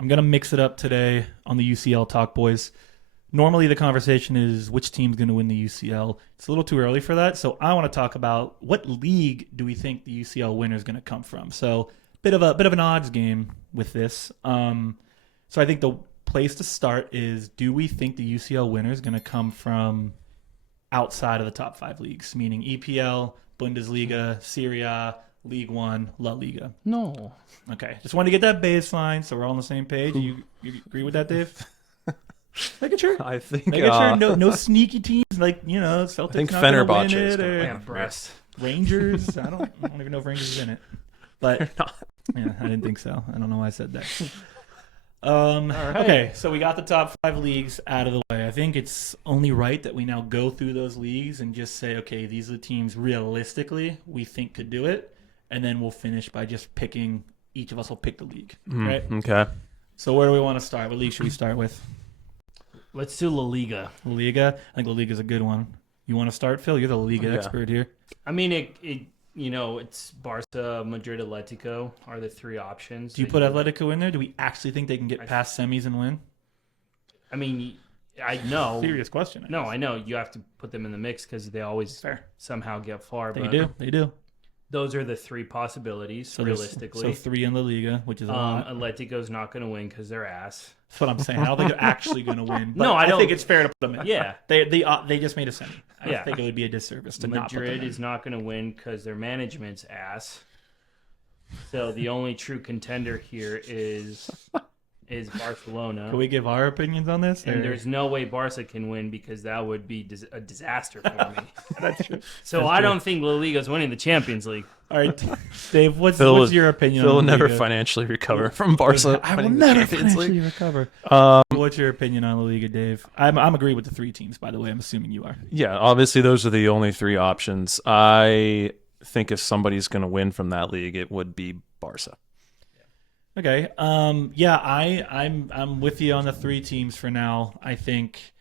I'm going to mix it up today on the UCL Talk Boys. Normally the conversation is which team's going to win the UCL. It's a little too early for that, so I want to talk about what league do we think the UCL winner is going to come from. So bit of an odds game with this. So I think the place to start is, do we think the UCL winner is going to come from outside of the top 5 leagues, meaning EPL, Bundesliga, Serie A, League One, La Liga? No. Okay, just wanted to get that baseline so we're all on the same page. You agree with that, Dave? Making sure. I think Making sure no sneaky teams like Celtics. I think not gonna Fenerbahce win is it, going or to win. Brest. Rangers. I don't even know if Rangers is in it, but yeah, I didn't think so. I don't know why I said that. right. Okay, so we got the top 5 leagues out of the way. I think it's only right that we now go through those leagues and just say, okay, these are the teams realistically we think could do it, and then we'll finish by just picking. Each of us will pick the league, right? Okay. So where do we want to start? What league should we start with? Let's do La Liga. La Liga. I think La Liga is a good one. You want to start, Phil? You're the La Liga expert here. I mean, it's Barca, Madrid, Atletico are the 3 options. Do you put Atletico in there? Do we actually think they can get past semis and win? I mean, I know. Serious question. No, I know. You have to put them in the mix because they always Fair. somehow get far. They do. Those are the 3 possibilities, So realistically. So 3 in La Liga, which is a lot. Atletico's not going to win because they're ass. That's what I'm saying. I don't think they're actually going to win. But No, I don't. think it's fair to put them in. Yeah. They just made a semi. I Yeah. think it would be a disservice to not put them Madrid in. is not going to win because their management's ass. So the only true contender here is Barcelona. Can we give our opinions on this? And or- there's no way Barca can win because that would be a disaster for me. That's true. So I don't think La Liga's winning the Champions League. All right, Dave, what's Phil your opinion Phil on will La never Liga? financially recover from Barca I will winning the never Champions financially League. recover. What's your opinion on La Liga, Dave? I'm agree with the 3 teams, by the way. I'm assuming you are. Yeah, obviously those are the only 3 options. I think if somebody's going to win from that league, it would be Barca. Okay. Yeah, I'm with you on the 3 teams for now. I think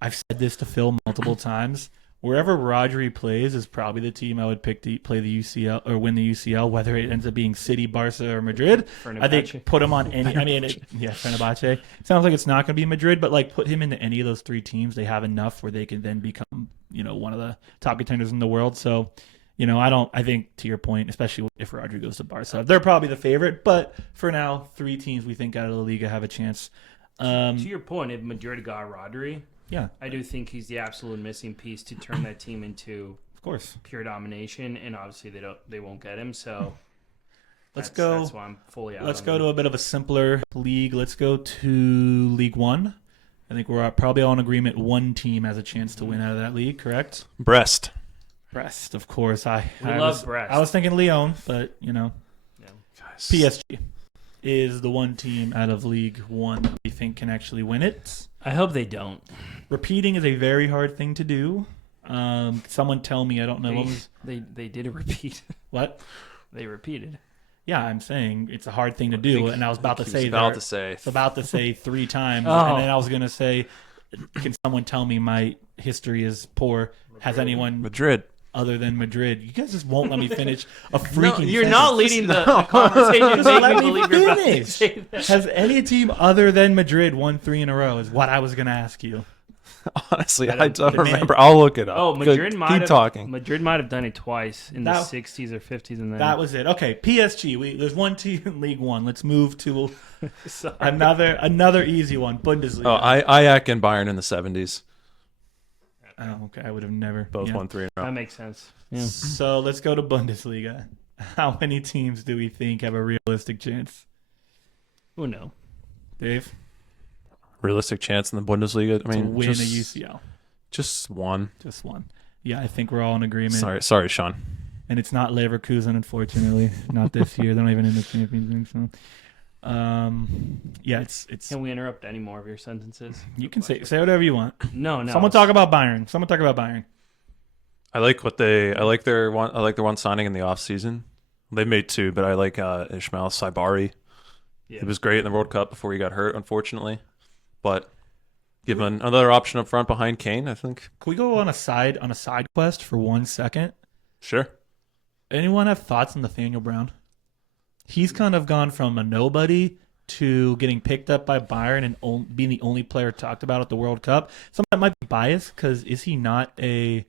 I've said this to Phil multiple times. Wherever Rodri plays is probably the team I would pick to play the UCL or win the UCL, whether it ends up being City, Barca, or Madrid. I think put him on any. I mean, Fenerbahce. Sounds like it's not going to be Madrid, but like put him into any of those 3 teams. They have enough where they can then become, one of the top contenders in the world. So, I think to your point, especially if Rodri goes to Barca, they're probably the favorite. But for now, 3 teams we think out of the Liga have a chance. To your point, if Madrid got Rodri, Yeah, I do think he's the absolute missing piece to turn that team into of course. pure domination, and obviously they won't get him. So Let's that's go. That's why I'm fully out. Let's on go him. to a bit of a simpler league. Let's go to League One. I think we're probably all in agreement. 1 team has a chance to win out of that league, correct? Brest. Brest, of course. I love was, Brest. I was thinking Lyon, but Yeah. PSG is the 1 team out of League One that we think can actually win it. I hope they don't. Repeating is a very hard thing to do. Someone tell me, I don't know what was They did a repeat. what. They repeated. Yeah, I'm saying it's a hard thing to do, and I was about to say about that. to say. It's about to say 3 times, Oh. and then I was going to say, can someone tell me my history is poor? Has anyone Madrid. other than Madrid? You guys just won't let me finish a freaking No, you're sentence. not leading the conversation. Just Make let me me believe you're about to finish. say that. Has any team other than Madrid won 3 in a row is what I was going to ask you. Honestly, I I don't- don't man. remember. I'll look it up. Oh, Good. Madrid might Keep have, talking. Madrid might have done it twice in the That- 60s or 50s, and then That was it. Okay, PSG. There's 1 team in League One. Let's move to Sorry. another easy one, Bundesliga. Oh, Ajax and Bayern in the 70s. Oh, okay. I would have never. Both yeah. won 3 in a row. That makes sense. So let's go to Bundesliga. How many teams do we think have a realistic chance? Oh no. Dave? Realistic chance in the Bundesliga. I To mean, win just, a UCL. just one. Just 1. Yeah, I think we're all in agreement. Sorry, Sean. And it's not Leverkusen, unfortunately. Not this year. They're not even in the Champions League. So. Yeah, it's. Can we interrupt any more of your sentences? You can say whatever you want. No. Someone talk about Bayern. I like their one signing in the offseason. They made 2, but I like Ismail Saibari. Yeah. He was great in the World Cup before he got hurt, unfortunately. But give him another option up front behind Kane, I think. Can we go on a side quest for 1 second? Sure. Anyone have thoughts on Nathaniel Brown? He's kind of gone from a nobody to getting picked up by Bayern and being the only player talked about at the World Cup. Some of that might be biased because is he not a?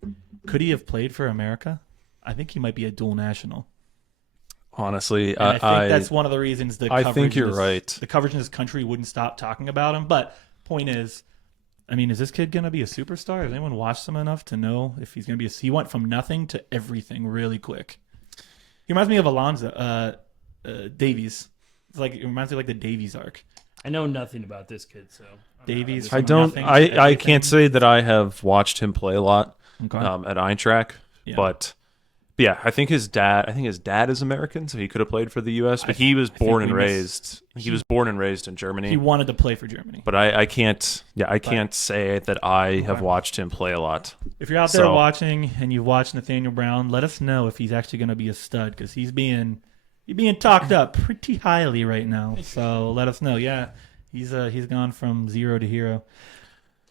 Could he have played for America? I think he might be a dual national. Honestly, And I think that's one of the reasons I think you're right. The coverage in this country wouldn't stop talking about him. But point is, I mean, is this kid going to be a superstar? Has anyone watched him enough to know if he's going to be he went from nothing to everything really quick. He reminds me of Alonso Davies. It's like it reminds me of like the Davies arc. I know nothing about this kid, so Davies. I don't. I can't say that I have watched him play a lot Okay. at Eintracht, Yeah. but yeah, I think his dad is American, so he could have played for the U.S. But he was born and raised. He was born and raised in Germany. He wanted to play for Germany. But I can't. Yeah, I can't say that I have watched him play a lot. If you're out there watching and you've watched Nathaniel Brown, let us know if he's actually going to be a stud because he's being talked up pretty highly right now. So let us know. Yeah, he's gone from zero to hero.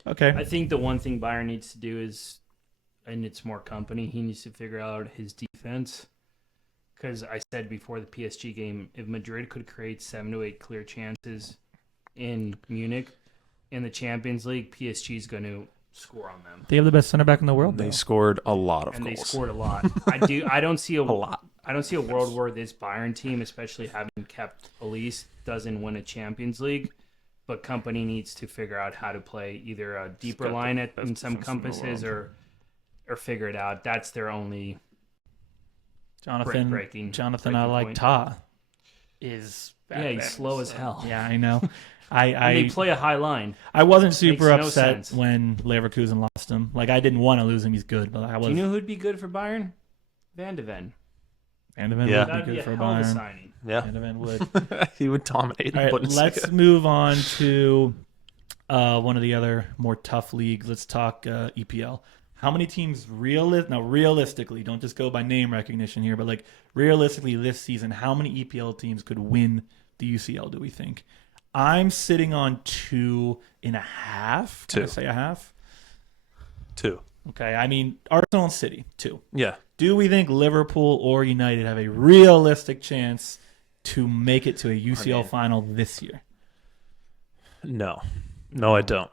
Okay. I think the one thing Bayern needs to do is, and it's more company, he needs to figure out his defense. Because I said before the PSG game, if Madrid could create 7 to 8 clear chances in Munich in the Champions League, PSG is going to score on them. They have the best center back in the world. They scored a lot of And goals. they scored a lot. I don't see a lot. I don't see a world where this Bayern team, especially having kept Elise, doesn't win a Champions League. But company needs to figure out how to play either a deeper line in some compasses or figure it out. That's their only Jonathan, breaking I like point. Ta. Is he's slow as hell. Yeah, I know. And they play a high line. I wasn't super Makes no upset sense. when Leverkusen lost him. Like I didn't want to lose him. He's good, but I was. Do you know who'd be good for Bayern? Van de Ven. Van de Ven Yeah. would That'd be be good a for hell of a Bayern. signing. Yeah, Van de Ven would. he would dominate. All right, Bundesliga. let's move on to one of the other more tough leagues. Let's talk EPL. How many teams realistically, don't just go by name recognition here, but like realistically this season, how many EPL teams could win the UCL, do we think? I'm sitting on 2.5. Can I say a half? 2. Okay, I mean Arsenal and City, 2. Yeah. Do we think Liverpool or United have a realistic chance to make it to a UCL final this year? No, I don't.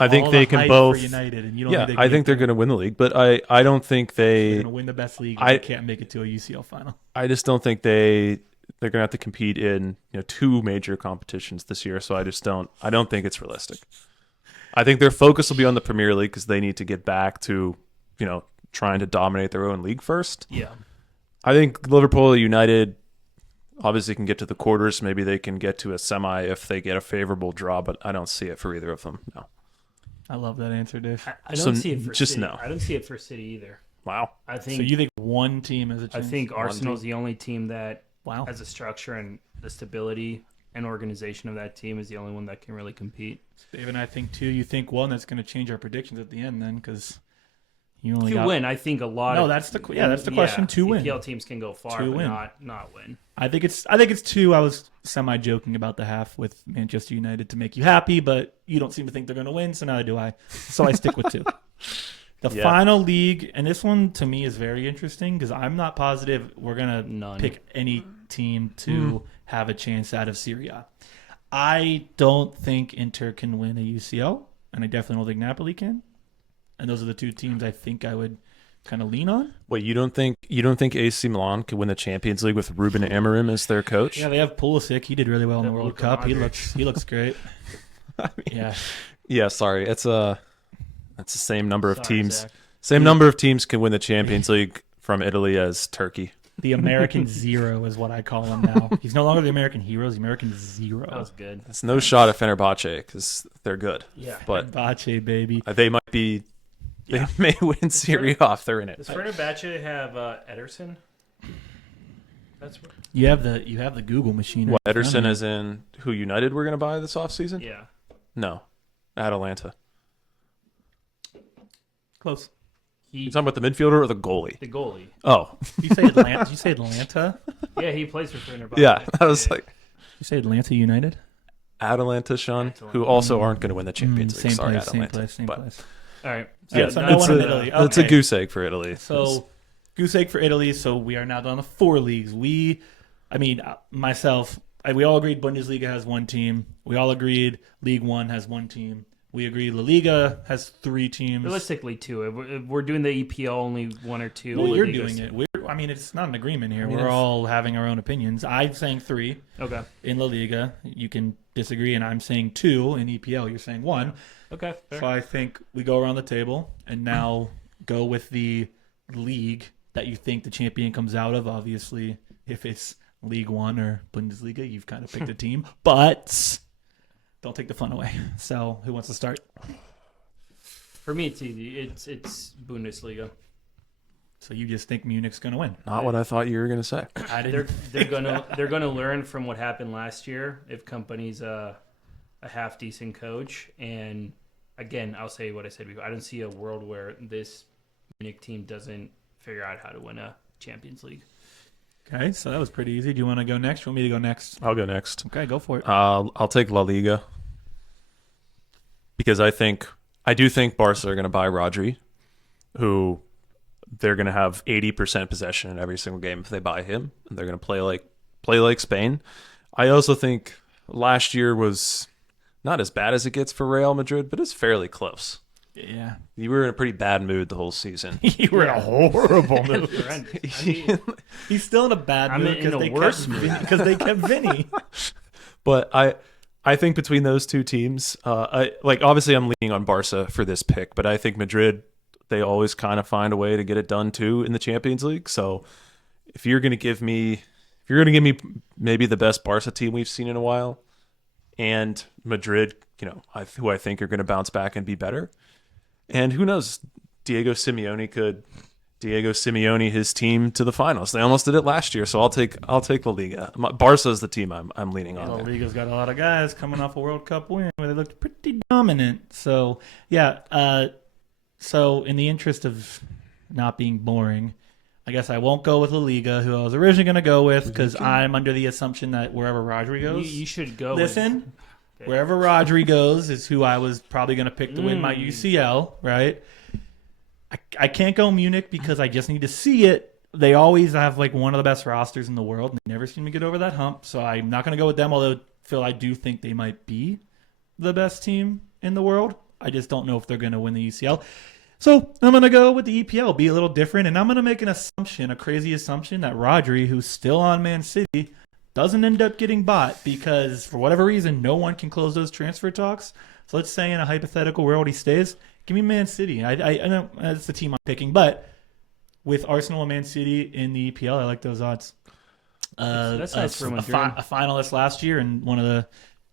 I think All they the can hype both. for United, and you don't Yeah, think I think they're going to win the league, but I don't think they're they. going to win the best league. And they can't make it to a UCL final. I just don't think they're going to have to compete in 2 major competitions this year. So I don't think it's realistic. I think their focus will be on the Premier League because they need to get back to trying to dominate their own league first. Yeah. I think Liverpool, United, obviously can get to the quarters. Maybe they can get to a semi if they get a favorable draw, but I don't see it for either of them. No. I love that answer, Dave. I don't So see it for just City. no. I don't see it for City either. Wow. I think So you think one team has a I chance? think Arsenal's the only team that Wow. has a structure and the stability and organization of that team is the only one that can really compete. Dave and I think two. You think one that's going to change our predictions at the end then because you only To got win, I think a lot. No, of, that's the question. To win. EPL teams can go far, To but win. not win. I think it's 2. I was semi joking about the half with Manchester United to make you happy, but you don't seem to think they're going to win, so neither do I. So I stick with 2. The Yeah. final league, and this one to me is very interesting because I'm not positive we're going None. to pick any team to have a chance out of Serie A. I don't think Inter can win a UCL, and I definitely don't think Napoli can. And those are the 2 teams I think I would kind of lean on. Wait, you don't think AC Milan could win the Champions League with Ruben Amorim as their coach? Yeah, they have Pulisic. He did really well in the World Luka Cup. Modric. He looks great. I mean, Yeah. Yeah, sorry. That's the same number of Sorry, teams. Zach. Same number of teams can win the Champions League from Italy as Turkey. The American Zero is what I call him now. He's no longer the American hero. He's the American Zero. That was good. It's no shot at Fenerbahce because they're good. Yeah. But Bache, baby. they might be. They may win Serie A if they're in it. Does Fenerbahce have Ederson? That's what, You have the Google machine. What, right in front Ederson of you. is in who United we're going to buy this offseason? yeah. No. Atalanta. Close. You talking about the midfielder or the goalie? The goalie. Oh. Did you say Atlanta? Did you say Atlanta? Did Yeah, he plays for Fenerbahce. Yeah. I was like, you say Atlanta United? Atalanta, Sean, Atalanta. who also aren't going to win the Champions League. Same Sorry, place, same Atalanta. place, same But- place. All right. Yeah, so no no it's, one in a, Italy. it's a Okay. goose egg for Italy. So goose egg for Italy. So we are now down to 4 leagues. Myself, we all agreed Bundesliga has one team. We all agreed League One has one team. We agree La Liga has 3 teams. Realistically, two. If we're doing the EPL, only 1 or 2. Well, La you're Liga's doing it. I mean, it's not an agreement here. I mean, We're if- all having our own opinions. I'm saying 3 Okay. in La Liga. You can disagree, and I'm saying 2 in EPL. You're saying 1. Okay. Fair. So I think we go around the table and now go with the league that you think the champion comes out of. Obviously, if it's League One or Bundesliga, you've kind of picked a team, but don't take the fun away. So who wants to start? For me, it's easy. It's Bundesliga. So you just think Munich's going to win? Not what I thought you were going to say. I They're didn't. they're gonna learn from what happened last year. If Company's a half decent coach, and again, I'll say what I said before. I don't see a world where this Munich team doesn't figure out how to win a Champions League. Okay, so that was pretty easy. Do you want to go next? You want me to go next? I'll go next. Okay, go for it. I'll take La Liga because I do think Barca are going to buy Rodri, who they're going to have 80% possession in every single game if they buy him, and they're going to play like Spain. I also think last year was not as bad as it gets for Real Madrid, but it's fairly close. Yeah. You were in a pretty bad mood the whole season. You were in a horrible mood. Horrendous. I mean, He's still in a bad I'm mood in a worse mood. because they kept Vinny. But I think between those two teams, obviously I'm leaning on Barca for this pick, but I think Madrid, they always kind of find a way to get it done too in the Champions League. So if you're going to give me maybe the best Barca team we've seen in a while, and Madrid, who I think are going to bounce back and be better, and who knows, Diego Simeone his team to the finals. They almost did it last year, so I'll take La Liga. Barca is the team I'm leaning on. La there. Liga's got a lot of guys coming off a World Cup win where they looked pretty dominant. So, yeah. So in the interest of not being boring, I guess I won't go with La Liga, who I was originally going to go with, because I'm under the assumption that wherever Rodri goes, you should go. listen, Okay. wherever Rodri goes is who I was probably going to pick to win my UCL, right? I can't go Munich because I just need to see it. They always have like one of the best rosters in the world, and they never seem to get over that hump. So I'm not going to go with them, although Phil, I do think they might be the best team in the world. I just don't know if they're going to win the UCL. So I'm going to go with the EPL, be a little different, and I'm going to make an assumption, a crazy assumption, that Rodri, who's still on Man City, doesn't end up getting bought because for whatever reason, no one can close those transfer talks. So let's say in a hypothetical world he stays. Give me Man City. I know that's the team I'm picking, but with Arsenal and Man City in the EPL, I like those odds. That's nice for Madrid. A finalist last year and one of the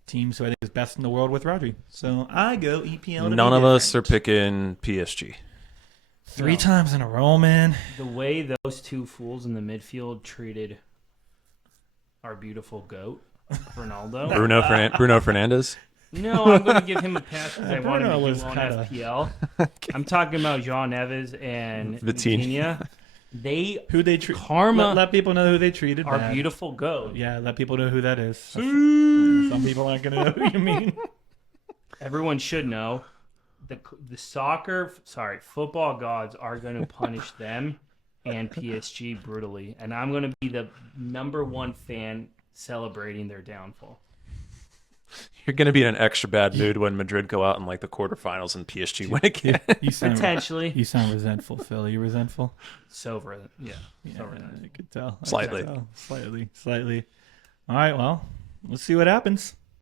teams who I think is best in the world with Rodri. So I go EPL. None of us are picking PSG. Three No. times in a row, man. The way those two fools in the midfield treated our beautiful goat, Ronaldo. Bruno Fernandes. No, I'm going to give him a pass because I want him Bruno to was do on kinda- FPL. I'm talking about Jean Neves and Vitinha. Vitinha. They Who they treat? karma Let people know who they treated. our bad. beautiful goat. Yeah, let people know who that is. Some people aren't going to know who you mean. Everyone should know the football gods are going to punish them and PSG brutally, and I'm going to be the number one fan celebrating their downfall. You're going to be in an extra bad mood when Madrid go out in like the quarterfinals and PSG win again. You sound Potentially, you sound resentful, Phil. Are you resentful? sober. Yeah, Yeah, sober. I could tell. Slightly. Slightly. All right, well, let's see what happens.